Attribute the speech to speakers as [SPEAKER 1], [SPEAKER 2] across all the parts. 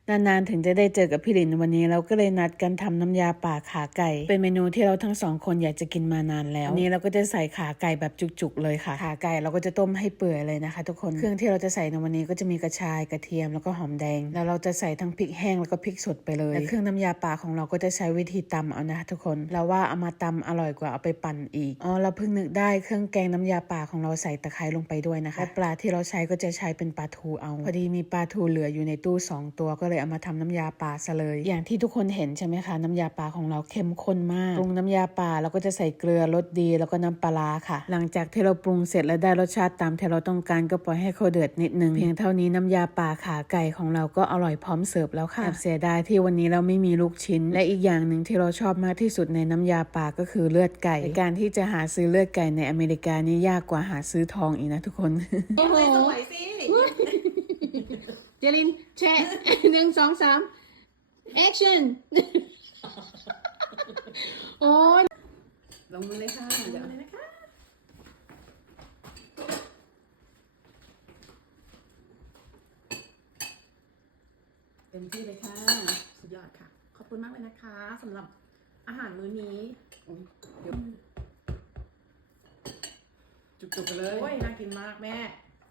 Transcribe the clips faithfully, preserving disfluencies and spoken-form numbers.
[SPEAKER 1] นานๆถึงจะได้เจอกับพี่หลินวันนี้เราก็เลยนัดกันทำน้ำยาป่าขาไก่เป็นเมนูที่เราทั้งสองคนอยากจะกินมานานแล้ววันนี้เราก็จะใส่ขาไก่แบบจุกๆเลยค่ะขาไก่เราก็จะต้มให้เปื่อยเลยนะคะทุกคนเครื่องที่เราจะใส่ในวันนี้ก็จะมีกระชายกระเทียมแล้วก็หอมแดงแล้วเราจะใส่ทั้งพริกแห้งแล้วก็พริกสดไปเลยและเครื่องน้ำยาป่าของเราก็จะใช้วิธีตำเอานะคะทุกคนเราว่าเอามาตำอร่อยกว่าเอาไปปั่นอีกอ๋อเราเพิ่งนึกได้เครื่องแกงน้ำยาป่าของเราใส่ตะไคร้ลงไปด้วยนะคะและปลาที่เราใช้ก็จะใช้เป็นปลาทูเอาพอดีมีปลาทูเหลืออยู่ในตู้สองตัวก็เลยเอามาทำน้ำยาป่าซะเลยอย่างที่ทุกคนเห็นใช่ไหมคะน้ำยาป่าของเราเข้มข้นมากปรุงน้ำยาป่าเราก็จะใส่เกลือรสดีแล้วก็น้ำปลาค่ะหลังจากที่เราปรุงเสร็จและได้รสชาติตามที่เราต้องการก็ปล่อยให้เขาเดือดนิดนึงเพียงเท่านี้น้ำยาป่าขาไก่ของเราก็อร่อยพร้อมเสิร์ฟแล้วค่ะเสียดายที่วันนี้เราไม่มีลูกชิ้นและอีกอย่างหนึ่งที่เราชอบมากที่สุดในน้ำยาป่าก็คือเลือดไก่การที่จะหาซื้อเลือดไก่ในอเมริกานี่ยากกว่าหาซื้อทองอีกนะทุกคน
[SPEAKER 2] โอ้โหสวยสิเจลินแชะหนึ่งสองสามแอคชั่นโอ้ยลงมือเลยค่ะเดี๋ยวเลยนะคะเต็มที่เลยค่ะสุดยอดค่ะขอบคุณมากเลยนะคะสำหรับอาหารมื้อนี้เดี๋ยวจุกๆไปเลยโอ้ยน่ากินมากแม่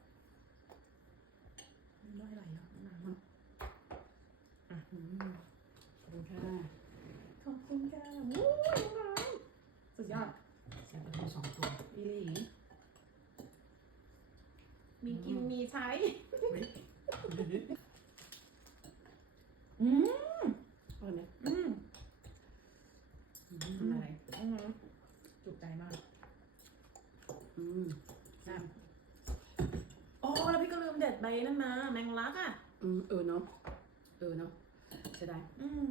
[SPEAKER 2] ไม่ไหลหรอกน้ำมันอ่ะขอบคุณค่ะขอบคุณค่ะวู้น้องสุดยอดแซ่บไปสองตัวอีหลีมีกินมีใช้อืมอร่อยไหมอืมอะไรจุกใจมากอืมแซ่บโอ้แล้วพี่ก็ลืมเด็ดใบนั่นมาแมงลักอ่ะอืมเออเนาะเออเนาะจะได้อืม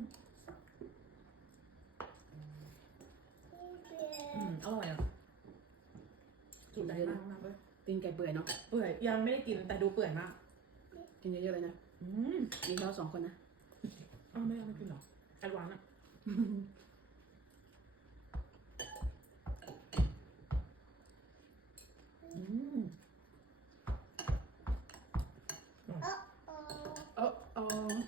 [SPEAKER 2] อืมอร่อยอ่ะจุกใจมากมากเลยกินไก่เปื่อยเนาะเปื่อยยังไม่ได้กินแต่ดูเปื่อยมากกินเยอะๆเลยนะอืมกินเราสองคนนะอ้าวไม่เอาไม่กินหรอแอดวานซ์อ่ะอืมโอ้โอ้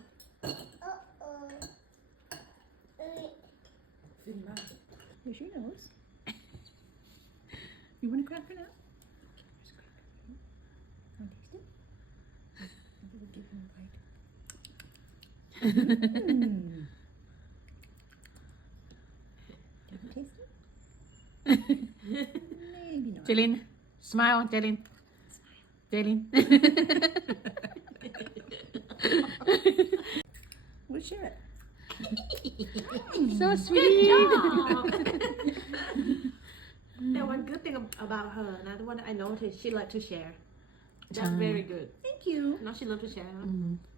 [SPEAKER 2] ฟินมาก
[SPEAKER 3] Here she knows. You want to crack her now? Want to taste it? Maybe we'll give him a bite. Mm. Do you want to taste it? Maybe not.
[SPEAKER 2] เจลิน smile เจลิน เจลิน
[SPEAKER 3] We'll share it.
[SPEAKER 2] so sweet
[SPEAKER 4] And one good thing about her, another one I noticed, she like to share. That's very good.
[SPEAKER 3] Thank you.
[SPEAKER 4] Now she love to share.
[SPEAKER 2] อืม